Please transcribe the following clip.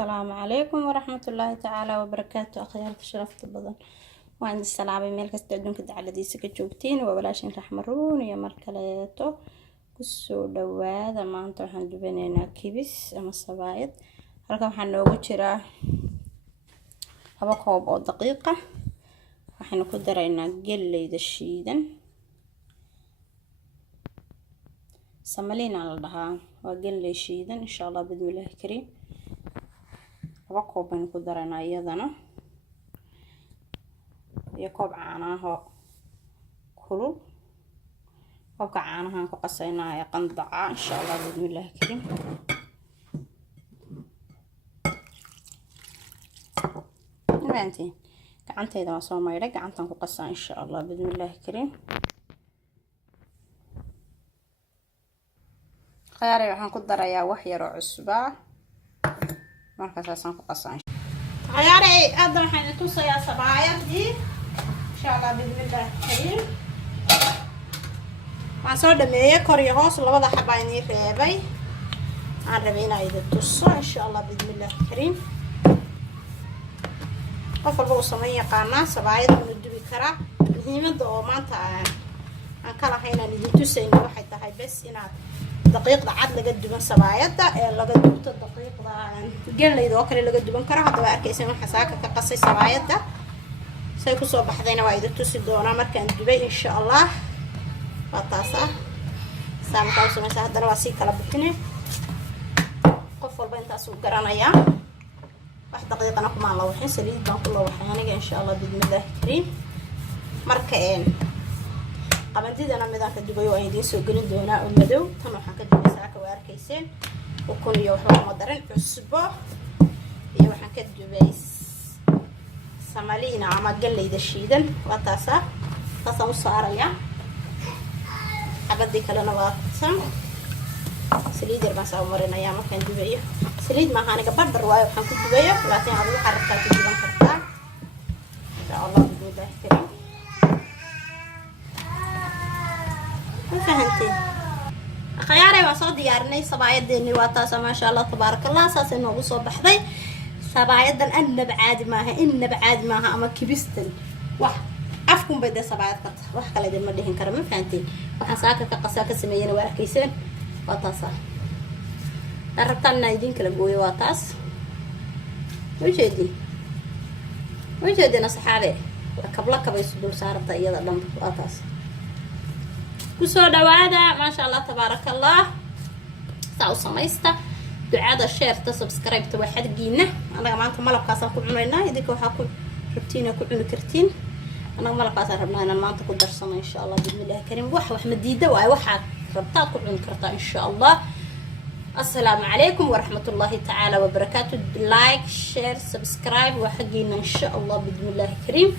السلام عليكم ورحمة الله تعالى وبركاته. أخيار شرفت بدن وعند السلام ميل كستعدون كده على دي سكتشوكتين وبلاشين رحمرون يا مركلاتو كسو دوادا ما أنتو حندبنينا كيبس أما الصبايد halkan waxaan noogu jiraa 2 koob oo daqiiqa waxaan ku daraynaa galleyda shiidan samalina la dhahaa waa galley shiidan insha Allah bidmillaah kariim 2 koob baan ku daraynaa iyadana iyo koob caanaha kulul koobka caanaha ku qasaynaa qandaca insha Allah bidmillaah kariim maantiin gacantayda waa soo maydhay gacantan ku qasaa insha Allah bidmillaah kariim khayar waxaan ku darayaa wax yar oo cusba markaas aan ku qasaa khayar aad waxaan tusayaa sabaayadii insha Allah bidmillaah kariim waan soo dhameeyay kor iyo hoos labada xabaa inii reebay aan rabay inay tuso insha Allah bidmillaah kariim qof walba uu sameyn yaqaana sabaayad uu dubi kara muhiimada oo maanta aan kala haynaan idin tusayno waxay tahay bas inaad daqiiqda cad laga duban sabaayada ee laga dubto daqiiqda galleyda oo kale laga duban karo hadda waa arkaysan waxa saaka ka qasay sabaayada say ku soo baxdayna waa idin tusi doonaa markaan dubay insha Allah waa taasa saamka samaysa hadda waa si kala bixinay qof walba intaas uu garanayaa wax daqiiqana kuma la waxin saliid baan ku loo waxay aniga insha Allah bidmillaah kariim marka qabandidana midaan ka dubay oo idin soo gelin doonaa oo madow tan waxaan ka dubay saaka waa arkayseen ukun iyo waxba ma daran cusbo iyo waxaan ka dubay samalina ama galleyda shiidan waa taasa u saaraya xabadii kalena waa tan saliid yar baan soo marinayaa markaan dubayo saliid ma ahaan gabadhar waayo waxaan ku dubayo laakiin adigu waxa rabtaa ku duban kartaa insha Allah bidmillaah kariim fahanteen khayaaray waa soo diyaarinay sabaayadeenii waa taas ma sha Allah tabarakallah saas inoogu soo baxday sabaayadan annab caadi maaha ama kibistan wax afkum bay sabaayad ka tahay wax kale ma dhihin karo ma fahanteen waxaan saaka ka qasaa ka sameeyana waa arkayseen waa taas rabtaan idin kala gooyo waa taas wajeedina saxaabe kabla kabay dul saarta iyada dhan waa taas ku soo dhawaada ma sha Allah tabarakallah saa u samaysta ducada share subscribe ta waxad giina anaga maanta malabkaas aan ku cunaynaa idinka waxa ku rabtiina ku cuni kartiin anaga malabkaas aan rabnaa inaan maanta ku darsano insha Allah bidmillaah kariim wax ma diida waa waxa rabtaa ku cuni kartaa insha Allah. السلام عليكم ورحمة الله تعالى وبركاته. لايك شير سبسكرايب وحقينا إن شاء الله بإذن الله الكريم.